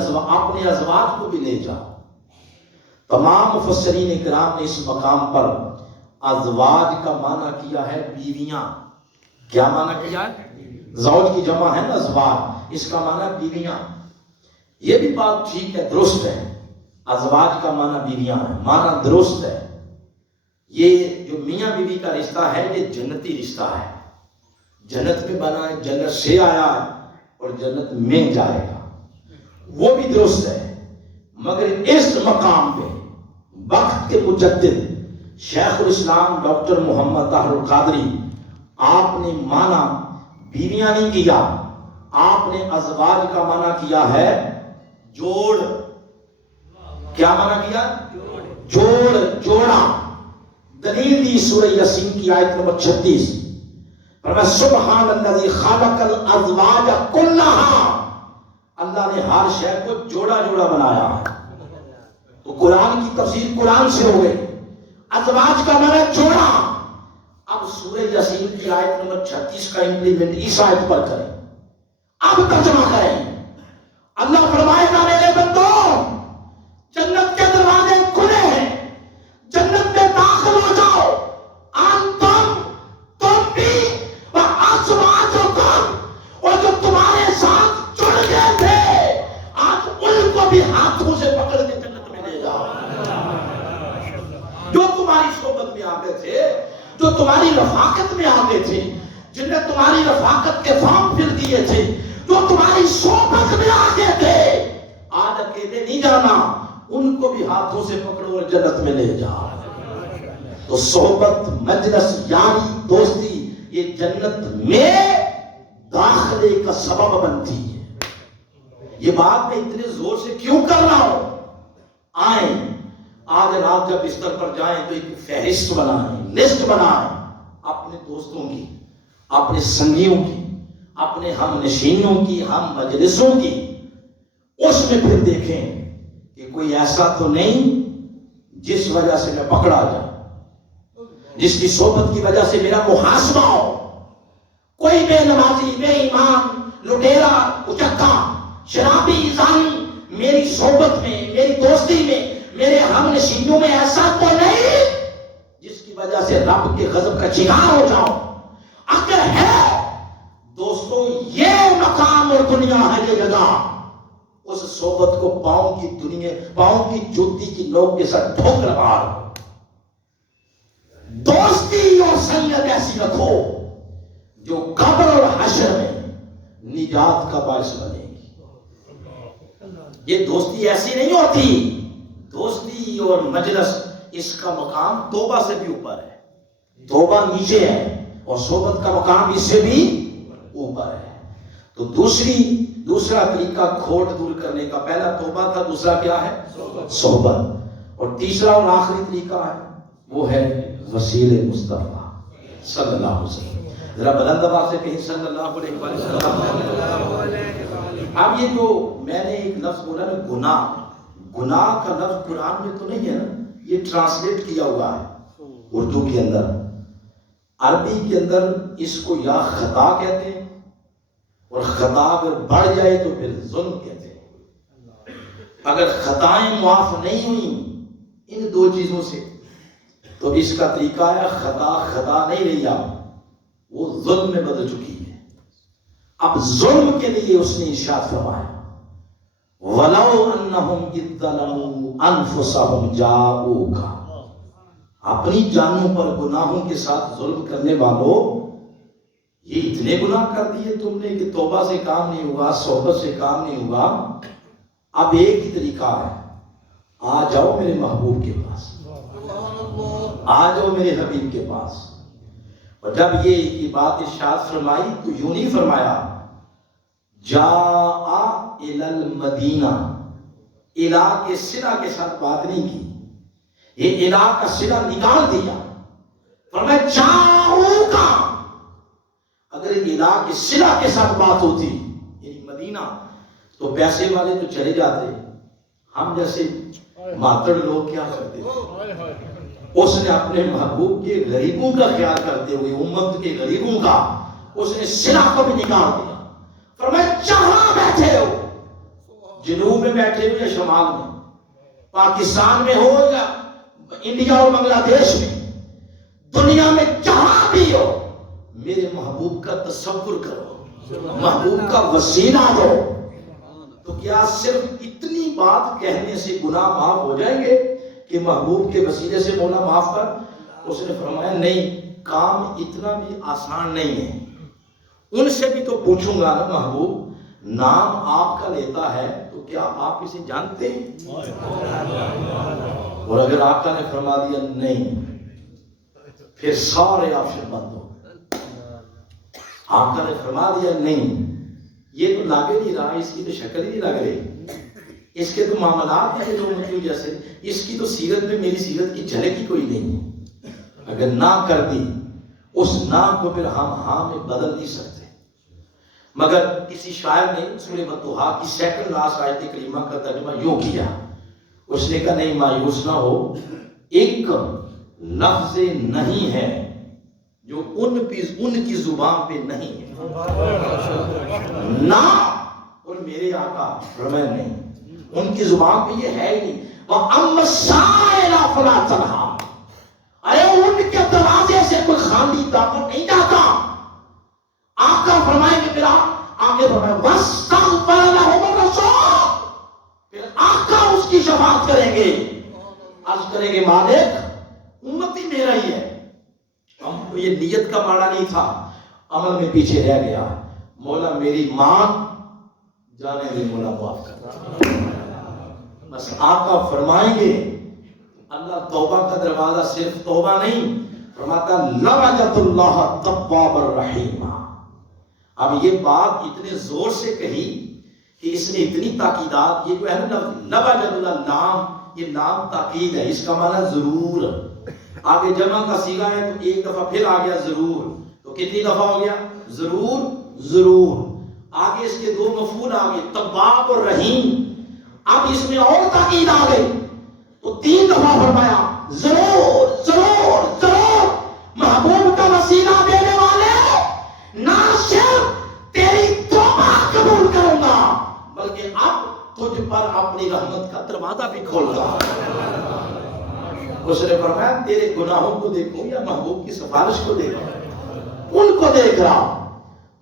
ازواج کو بھی لے جاؤ. تمام مفسرین کرام نے اس مقام پر ازواج کا معنی کیا ہے بیویاں. کیا معنی کیا ہے؟ زوج کی جمع ہے نا ازواج، اس کا معنی بیویاں. یہ بھی بات ٹھیک ہے، درست ہے، ازواج کا معنی بیویاں ہے، معنی درست ہے. یہ جو میاں بیوی کا رشتہ ہے یہ جنتی رشتہ ہے، جنت میں بنا ہے، جنت سے آیا ہے اور جنت میں جائے گا، وہ بھی درست ہے. مگر اس مقام پہ وقت کے مجدد شیخ الاسلام ڈاکٹر محمد طاہر القادری، آپ نے معنی بیویاں نہیں کیا، آپ نے ازواج کا معنی کیا ہے جوڑ. کیا معنی کیا؟ جوڑ، جوڑا. دلیل دی سورہ یاسین کی آیت نمبر 36، فرمایا سبحان الذی خلق الازواج کلھا، اللہ نے ہر شے کو جوڑا جوڑا بنایا. تو قرآن کی تفسیر قرآن سے ہو گئی، ازواج کا معنی جوڑا. اب سورہ یاسین کی آیت نمبر 36 کا امپلیمنٹ اس آیت پر کریں، اب ترجمہ کریں. اللہ فرمائے گا میرے بندو جنت کے دروازے کھلے ہیں، جنت میں داخل ہو جاؤ. انتم، تم بھی، وازواجکم، اور جو تمہارے ساتھ جڑ گئے تھے آج ان کو بھی ہاتھوں سے پکڑ کے جنت میں لے جاؤ. جو تمہاری صحبت میں آتے تھے، جو تمہاری رفاقت میں آتے تھے، جن نے تمہاری رفاقت کے فارم فل کیے تھے، جو تمہاری صحبت میں آتے تھے، آج اکیلے نہیں جانا، ان کو بھی ہاتھوں سے پکڑو اور جنت میں لے جاؤ. تو صحبت، مجلس، یاری، دوستی یہ جنت میں داخلے کا سبب بنتی ہے. یہ بات میں اتنے زور سے کیوں کر رہا ہوں؟ آئیں آج رات جب بستر پر جائیں تو ایک فہرست بنائیں، لسٹ بنائیں اپنے دوستوں کی، اپنے سنگیوں کی، اپنے ہم نشینوں کی، ہم مجلسوں کی. اس میں پھر دیکھیں کہ کوئی ایسا تو نہیں جس وجہ سے میں پکڑا جاؤں. جس کی صحبت کی وجہ سے میرا محاسبہ ہو. کوئی بے نمازی، بے ایمان، لٹیرا، اچکا، شرابی، زانی میری صحبت میں، میری دوستی میں، میرے ہم نشینیوں میں ایسا تو نہیں جس کی وجہ سے رب کے غضب کا شکار ہو جاؤ. اگر ہے دوستوں یہ مقام اور دنیا ہے یہ جگہ، اس صحبت کو پاؤں کی جوتی کی نوک کے ساتھ ٹھوکر مار. دوستی اور سنگت ایسی رکھو جو قبر اور حشر میں نجات کا باعث بنے گی. یہ دوستی ایسی نہیں ہوتی. دوستی اور مجلس اس کا مقام توبہ سے بھی اوپر ہے. توبہ نیچے ہے اور صحبت کا مقام اس سے بھی اوپر ہے. تو دوسرا طریقہ کھوٹ دور کرنے کا، پہلا توبہ تھا، دوسرا کیا ہے؟ صحبت. اور تیسرا اور آخری طریقہ ہے وہ ہے وسیلے مصطفیٰ صلی اللہ علیہ وسلم. ذرا بلند آواز سے کہیں صلی اللہ علیہ وسلم. اب یہ جو میں نے ایک لفظ بولا نا گناہ کا لفظ قرآن میں تو نہیں ہے نا، یہ ٹرانسلیٹ کیا ہوا ہے اردو کے اندر. عربی کے اندر اس کو یا خطا کہتے ہیں، اور خطا اگر بڑھ جائے تو پھر ظلم کہتے ہیں. اگر خطائیں معاف نہیں ہوئیں ان دو چیزوں سے تو اس کا طریقہ ہے خطا نہیں رہی، اب وہ ظلم میں بدل چکی ہے. اب ظلم کے لیے اس نے ارشاد فرمایا وَلَوْ أَنَّهُمْ إِذْ ظَلَمُوا أَنفُسَهُمْ جَاءُوكَ. اپنی جانوں پر گناہوں کے ساتھ ظلم کرنے والوں، یہ اتنے گناہ کر دیے تم نے کہ توبہ سے کام نہیں ہوا، صحبت سے کام نہیں ہوا. اب ایک ہی طریقہ ہے، آ جاؤ میرے محبوب کے پاس، آ جاؤ میرے حبیب کے پاس. اور جب یہ بات ارشاد فرمائی تو یوں نہیں فرمایا جاء الی المدینہ، الہ کے صلہ کے ساتھ بات نہیں کی، یہ الہ کا صلہ نکال دیا. فرمایا جاؤکا. اگر الہ کے صلہ کے ساتھ بات ہوتی یعنی مدینہ تو پیسے والے تو چلے جاتے، ہم جیسے ماتڑ لوگ کیا کرتے تھے؟ اس نے اپنے محبوب کے غریبوں کا خیال کرتے ہوئے امت کے غریبوں کا اس نے صلہ کو بھی نکال دیا. فرمایا جہاں بیٹھے ہو، جنوب میں بیٹھے ہو یا شمال میں، پاکستان میں ہو یا انڈیا اور بنگلہ دیش میں، دنیا میں جہاں بھی ہو، میرے محبوب کا تصور کرو، محبوب کا وسیلہ دو. تو کیا صرف اتنی بات کہنے سے گناہ معاف ہو جائیں گے کہ محبوب کے وسیلے سے مولا معاف کر؟ اس نے فرمایا نہیں، کام اتنا بھی آسان نہیں ہے. ان سے بھی تو پوچھوں گا نا محبوب، نام آپ کا لیتا ہے تو کیا آپ اسے جانتے ہیں؟ اور اگر آقا نے فرما دیا نہیں، پھر سارے آپشن بند ہو. آقا نے فرما دیا نہیں، یہ تو لگ نہیں رہا، اس کی تو شکل ہی نہیں لگ رہی، اس کے تو معاملات ہیں جو جیسے، اس کی تو سیرت میں میری سیرت کی جھلک ہی کوئی نہیں. اگر نہ کر دی، اس نہ کو پھر ہم ہاں میں بدل نہیں سکتے. مگر کسی شاعر نے سورہ والضحیٰ کی سیکنڈ لاسٹ آیت کریمہ کا ترجمہ یوں کیا، اس نے کہا نہیں مایوس نہ ہو، ایک لفظ نہیں ہے جو ان کی زبان پہ نہیں ہے. نہ اور میرے آقا فرمائے نہیں، ان کی زبان پہ یہ ہے ہی نہیں. وَأَمَّا السَّائِلَ فَلَا تَنْهَرْ. ارے ان کے دروازے سے کوئی خالی دامن نہیں جاتا. آقا فرمائیں گے، پھر آگے فرمائیں وَاسْتَغْفَرَ لَهُمُ الرَّسُولُ. پھر آقا اس کی شفاعت کریں گے، عرض کریں گے مالک امتی میرا ہی ہے، یہ نیت کا ماڑا نہیں تھا، عمل میں پیچھے رہ گیا، مولا میری ماں جانے دے، مولا معاف کر. بس آقا فرمائیں گے. اللہ توبہ کا دروازہ صرف توبہ نہیں فرماتا لَوَجَدُ اللَّهَ تَوَّابًا رَحِيمًا. اب یہ بات اتنے زور سے کہی کہ اس نے اتنی تاکیدات، یہ جو ہے نا لَوَجَدُ اللَّهَ، نام، یہ نام تاکید ہے، اس کا معنی ضرور. آگے جمع کا صیغہ ہے تو ایک دفعہ پھر آ گیا ضرور، تو کتنی دفعہ ہو گیا؟ ضرور ضرور. آگے اس کے دو مفعول آ گئے، تواب اور رحیم. اب اس میں اور تاکید آ گئی تو 3 دفعہ فرمایا ضرور ضرور ضرور. تجھ پر اپنی رحمت کا دروازہ بھی کھول رہا اس نے فرمایا تیرے گناہوں کو دیکھو یا محبوب کی سفارش کو دیکھو، ان کو دیکھ رہا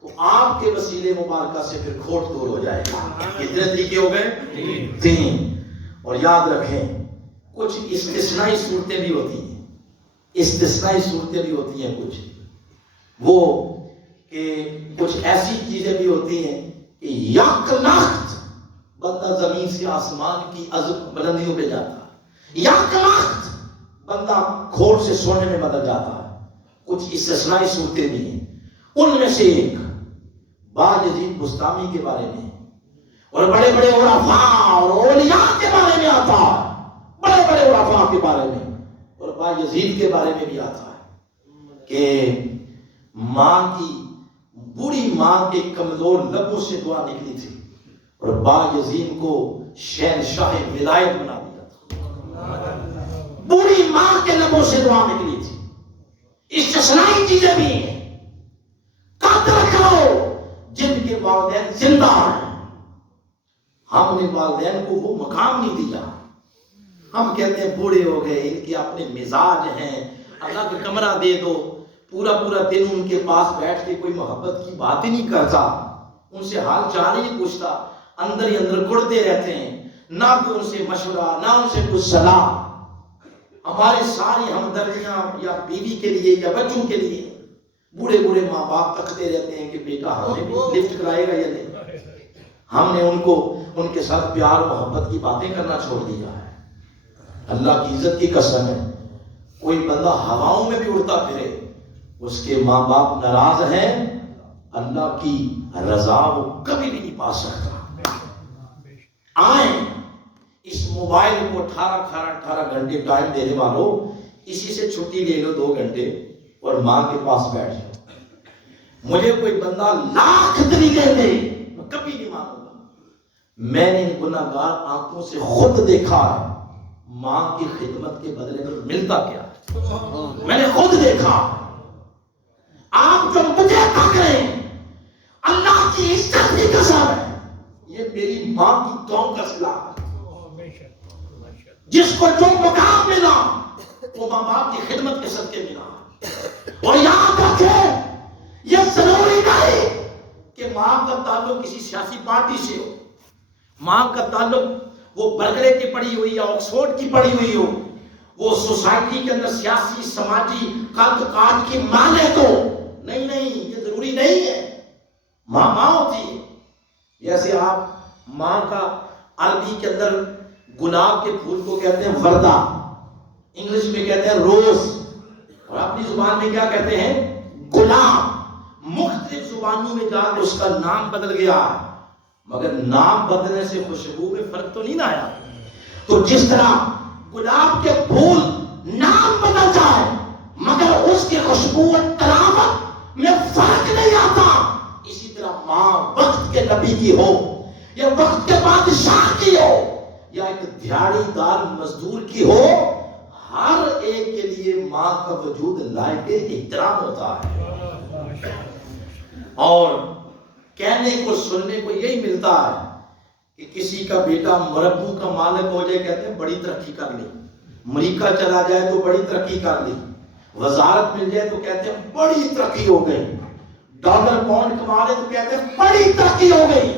تو آپ کے وسیلے مبارکہ سے پھر کھوٹ دور ہو جائے گا۔ کتنے طریقے ہو گئے؟ 3۔ اور یاد رکھیں کچھ استثنائی صورتیں بھی ہوتی ہیں، استثنائی صورتیں بھی ہوتی ہیں کچھ، وہ کہ کچھ ایسی چیزیں بھی ہوتی ہیں کہ یک لخت بندہ زمین سے آسمان کی بلندیوں پہ جاتا ہے، یک لخت بندہ کھوٹ سے سونے میں بدل جاتا ہے۔ کچھ استثنائی صورتیں بھی ہیں، ان میں سے ایک باجزید بستامی کے بارے میں اور بڑے بڑے عرفاء اور اولیاء کے بارے میں آتا ہے، بڑے بڑے عرفاء کے بارے میں اور باجزید کے بارے میں بھی آتا ہے کہ ماں کی، بوڑھی ماں کے کمزور لبوں سے دعا نکلی تھی اور باجزید کو شہنشاہ ولایت بنا دیا تھا۔ بوڑھی ماں کے لبوں سے دعا نکلی تھی۔ استثنائی چیزیں بھی ہیں، قدر کرو جن کے والدین زندہ ہیں۔ ہم نے والدین کو وہ مقام نہیں دیا، ہم کہتے ہیں بوڑھے ہو گئے، ان کے اپنے مزاج ہیں، الگ کمرہ دے دو، پورا پورا دن ان کے پاس بیٹھ کے کوئی محبت کی بات ہی نہیں کرتا، ان سے حال چال ہی نہیں پوچھتا، اندر ہی اندر گڑتے رہتے ہیں، نہ کوئی ان سے مشورہ، نہ ان سے کچھ صلاح۔ ہماری ساری ہمدردیاں یا بیوی کے لیے یا بچوں کے لیے، بوڑھے بوڑھے ماں باپ تکتے رہتے ہیں کہ بیٹا ہمیں بھی لفٹ کرائے گا یا نہیں۔ ہم نے ان کو ان کے ساتھ پیار محبت کی باتیں کرنا چھوڑ دیا ہے۔ اللہ کی عزت کی قسم ہے، کوئی بندہ ہواؤں میں بھی اڑتا پھرے، اس کے ماں باپ ناراض ہیں، اللہ کی رضا وہ کبھی بھی نہیں پا سکتا۔ آئیں اس موبائل کو 18 گھنٹے ٹائم دینے والوں، اسی سے چھٹی لے لو 2 گھنٹے اور ماں کے پاس بیٹھ جاؤ۔ مجھے کوئی بندہ لاکھ دلیلیں دے میں کبھی نہیں مانوں گا۔ میں نے گناہگار آنکھوں سے خود دیکھا ہے ماں کی خدمت کے بدلے میں ملتا کیا ہے، میں نے خود دیکھا۔ آپ جو مجھے تک رہے ہیں، اللہ کی عزت کی قسم ہے، یہ میری ماں کی دعاؤں کا صلہ ہے۔ جس کو جو مقام ملا وہ ماں باپ کی خدمت کے صدقے ملا۔ اور یاد رکھیں یہ ضروری نہیں کہ ماں کا تعلق کسی سیاسی پارٹی سے ہو، ماں کا تعلق وہ برکلے کی پڑھی ہوئی یا آکسفورڈ کی پڑھی ہوئی ہو، وہ سوسائٹی کے اندر سیاسی سماجی قد کاٹ کی مالک ہو، نہیں، یہ ضروری نہیں ہے۔ ماں ہوتی ہے۔ جیسے آپ ماں کا عربی کے اندر گلاب کے پھول کو کہتے ہیں وردہ، انگلش میں کہتے ہیں روز، اور اپنی زبان میں کیا کہتے ہیں؟ گلاب۔ مختلف زبانوں میں جا کے اس کا نام بدل گیا، مگر نام بدلنے سے خوشبو میں فرق تو نہیں نہ آیا۔ تو جس طرح گلاب کے پھول نام بدل جائے مگر اس کی خوشبو اور طراوت میں فرق نہیں آتا، اسی طرح ماں وقت کے نبی کی ہو یا وقت کے بادشاہ کی ہو یا ایک دیہڑی دار مزدور کی ہو، ہر ایک کے لیے ماں کا وجود لائق احترام ہوتا ہے۔ اور کہنے کو سننے کو یہی ملتا ہے کہ کسی کا بیٹا مربو کا مالک ہو جائے، کہتے ہیں بڑی ترقی کر لی، امریکہ چلا جائے تو بڑی ترقی کر لی، وزارت مل جائے تو کہتے ہیں بڑی ترقی ہو گئی، ڈالر پاؤنڈ کما لے تو کہتے ہیں بڑی ترقی ہو گئی۔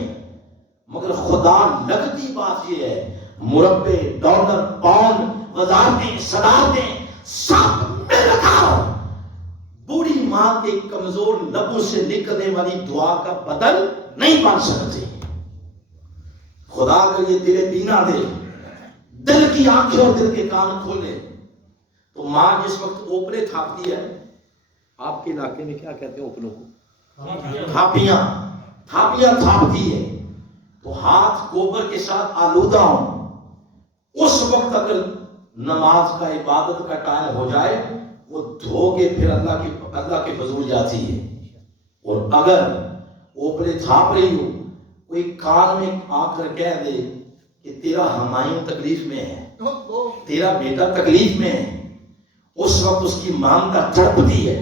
مگر خدا لگتی بات یہ ہے، مربے، ڈالر، پاؤنڈ، وزارتیں، صدارتیں سب مل کر بوڑھی ماں کے کمزور لبوں سے نکلنے والی دعا کا بدل نہیں بن سکتے۔ خدا اگر یہ دل بینا دے، دل کی آنکھیں اور دل کے کان کھولے، تو ماں جس وقت اوپرے تھاپتی ہے، آپ کے علاقے میں کیا کہتے ہیں اوپروں کو؟ تھاپیاں تھاپتی ہے، تو ہاتھ گوبر کے ساتھ آلودہ ہوں، اس وقت اگر نماز کا عبادت کا ٹائم ہو جائے وہ دھو کے پھر اللہ کے حضور جاتی ہے۔ اور اگر اوپرے تھاپ رہی ہو، کوئی کان میں آ کر کہہ دے کہ تیرا ہمایوں تکلیف میں ہے، تیرا بیٹا تکلیف میں ہے، اس وقت اس کی مانتا تڑپتی ہے،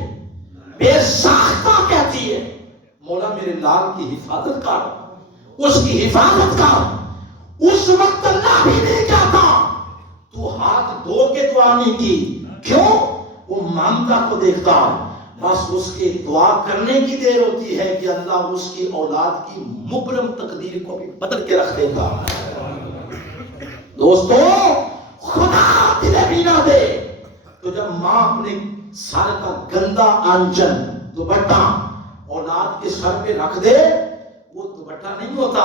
بے ساختہ کہتی ہے مولا میرے لال کی حفاظت کر، اس کی حفاظت کر، اس وقت اللہ بھی نہیں کہتا تو ہاتھ دھو کے دعا نہیں کی. کیوں؟ وہ مامتا کو دیکھتا ہے. بس اس کے دعا کرنے کی دیر ہوتی ہے کہ اللہ اس کی اولاد کی مبرم تقدیر کو بھی بدل کے رکھ دیتا. دوستو خدا دل بھی نہ دے تو جب ماں اپنے سر کا گندا آنچل دوپٹہ اولاد کے سر پہ رکھ دے، وہ دوپٹہ نہیں ہوتا،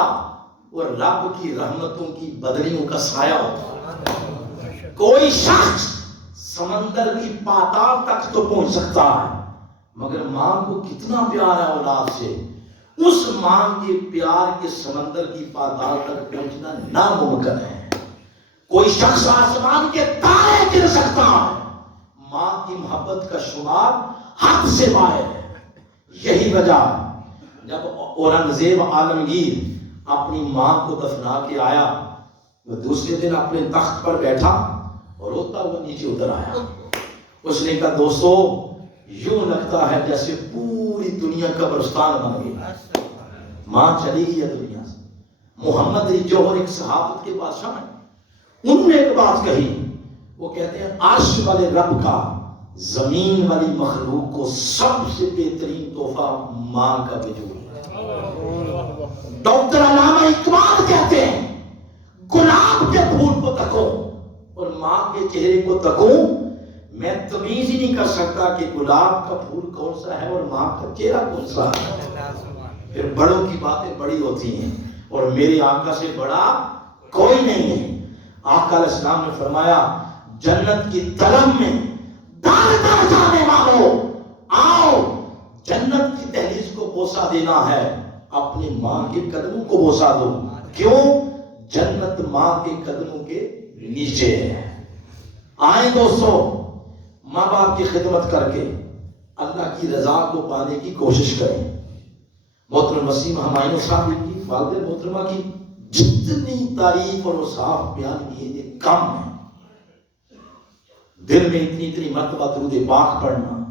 وہ رب کی رحمتوں کی بدلیوں کا سایہ ہوتا. کوئی شخص سمندر کی پاتال تک تو پہنچ سکتا ہے، مگر ماں کو کتنا پیار ہے اولاد سے، اس ماں کے پیار کے سمندر کی پاتال تک پہنچنا ناممکن ہے. کوئی شخص آسمان کے تارے گر سکتا ہے، ماں کی محبت کا شمار حد سے باہر ہے. یہی وجہ جب اورنگزیب عالمگیر اپنی ماں کو دفنا کے آیا، وہ دوسرے دن اپنے تخت پر بیٹھا اور روتا ہوا نیچے اتر آیا. اس نے کہا دوستو یوں لگتا ہے جیسے پوری دنیا قبرستان بن گئی، ماں چلی گئی ہے دنیا سے. محمد علی جوہر ایک صحابت کے بادشاہ ہیں، انہوں نے ایک بات کہی، وہ کہتے ہیں عرش والے رب کا زمین والی مخلوق کو سب سے بہترین تحفہ ماں کا وجود ہے. ڈاکٹر علامہ اقبال کہتے ہیں گلاب کے پھول کو تکو اور ماں کے چہرے کو تکو، میں تمیز ہی نہیں کر سکتا کہ گلاب کا پھول کون سا ہے اور ماں کا چہرہ کون سا ہے. پھر بڑوں کی باتیں بڑی ہوتی ہیں اور میرے آقا سے بڑا کوئی نہیں ہے. آقا علیہ السلام نے فرمایا جنت کی طلب میں دار دار جانے والوں آؤ، جنت کی دہلیز کو بوسہ دینا ہے، اپنی ماں کے قدموں کو بوسہ دو. کیوں؟ جنت ماں کے قدموں کے نیچے ہے. آئیں دوستو ماں باپ کی خدمت کر کے اللہ کی رضا کو پانے کی کوشش کریں. محترم وسیم ہمایوں صاحب کی والدہ محترمہ کی جتنی تعریف اور وصاف بیان کیے یہ کم ہے. دل میں اتنی مرتبہ درود پاک پڑھنا،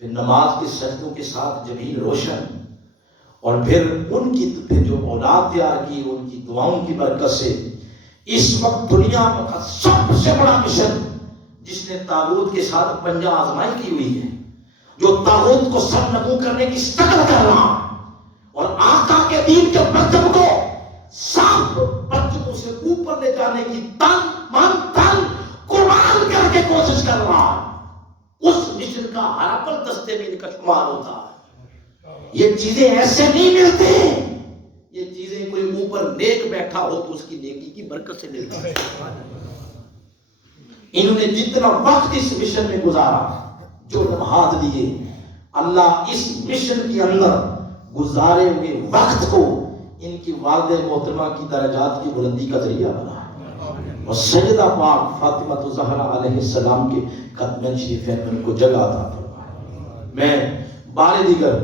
پھر نماز کے سجدوں کے ساتھ جبین روشن، اور پھر جو اولاد تیار کی ان کی دعاؤں کی برکت سے اس وقت دنیا کا سب سے بڑا مشن جس نے طاغوت کے ساتھ پنجہ آزمائی کی ہوئی ہے، جو طاغوت کو سرنگوں کرنے کی اسٹرگل کر رہا اور آقا کے دین کے پرچم کو سب پرچموں سے اوپر لے جانے کی تن من تن قربان کر کے کوشش کر رہا ہے، اس مشن کا ہر پل دستے میں ان کا شمار ہوتا ہے. یہ چیزیں ایسے نہیں ملتی، یہ چیزیں کوئی اوپر نیک بیٹھا ہو تو اس کی نیکی کی برکت سے ملتی ہے. انہوں نے جتنا وقت اس مشن میں گزارا، جو لمحات دیے، اللہ اس مشن کے اندر گزارے ہوئے وقت کو ان کی والدہ محترمہ کی درجات کی بلندی کا ذریعہ بنا ہے. اور سیدہ پاک فاطمہ الزہرا علیہ السلام کے قدمین شریفین میں ان کو جگہ عطا فرمائے. میں بار دیگر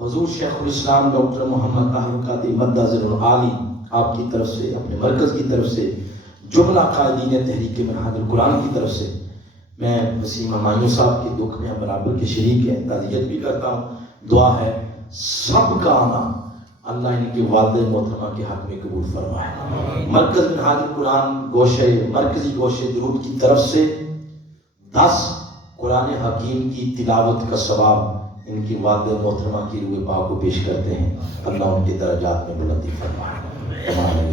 حضور شیخ الاسلام ڈاکٹر محمد طاہر القادری مدہ ذر العالی آپ کی طرف سے، اپنے مرکز کی طرف سے، جملہ قائدین تحریک منہاج القرآن کی طرف سے میں وسیم ہمایوں صاحب کے دکھ میں برابر کے شریک ہیں، تعزیت بھی کرتا ہوں. دعا ہے سب کا آنا اللہ ان کی والدہ محترمہ کے حق میں قبول فرمائے. مرکز منہاج القرآن مرکزی گوشے درود کی طرف سے 10 قرآن حکیم کی تلاوت کا ثواب ان کی والدہ محترمہ کی روح پاک کو پیش کرتے ہیں. اللہ ان کے درجات میں بلندی فرمائے.